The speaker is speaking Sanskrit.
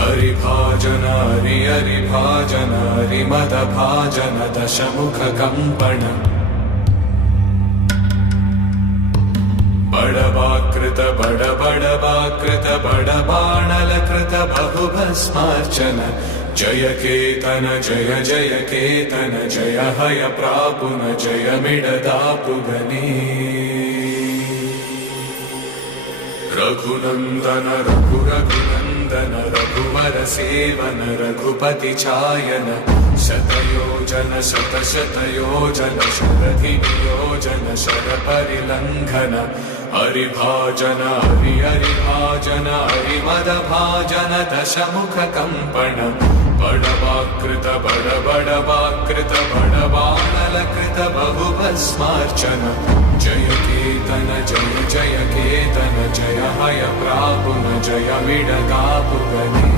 हरिभाजन हरि हरिभाजन हरिमदभाजन दशमुखकम्पण बडवाकृत बडबडवाकृत बडबाणलकृत बहुभस्मार्चन जय केतन जय जय केतन जय हय प्रापुन जय मिडदापुगनी रघुनंदन रघुनंदन रघुवर सेवन रघुपति चायन शतयोजन शतशतयोजन शरधि योजन शरपरिलंघन हरिभाजन हरि हरिभाजन हरिमदभाजन दशमुखकम्पण बडवाकृत बडबडवाकृत बडबाणलकृत बहुभस्मार्चन जय केतन जय जय केतन जय हय प्रापुन जय मिडदापुगनी।